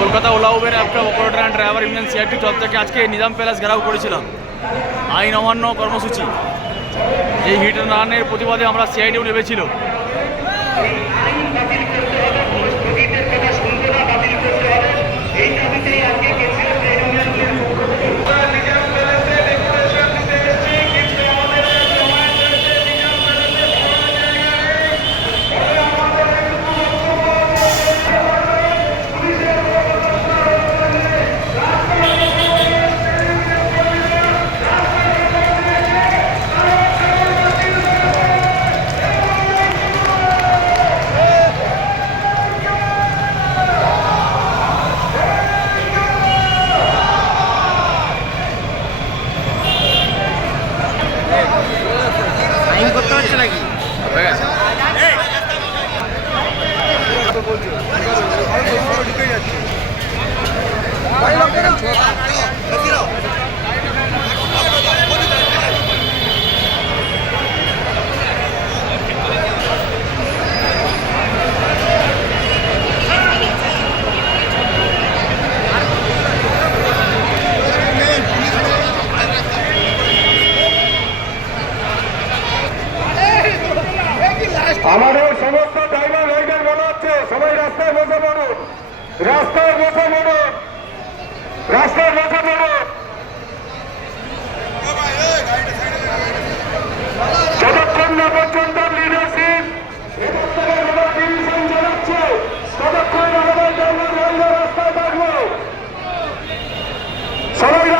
Kolkata Ola Uber একটা operator and driver union CRT তরফ থেকে আজকে নিজাম প্যালেস ঘেরাও করেছিলাম। আইন অমান্য কর্মসূচি। এই হিট রানের প্রতিবাদে আমরা সিআইডিও নেমেছিল। সাইন করতে হচ্ছে নাকি? হয়ে আমাদের সমস্ত ড্রাইভার রাইডার মনে হচ্ছে, সবাই রাস্তায় বসে পড়ুন। রাস্তায় বসে পড়ুন। রাস্তায় বসে পড়ুন। যতক্ষণ না পর্যন্ত লিডারশিপ ততক্ষণ আমাদের ড্রাইভার রাইডার রাস্তায় থাকব। সবাই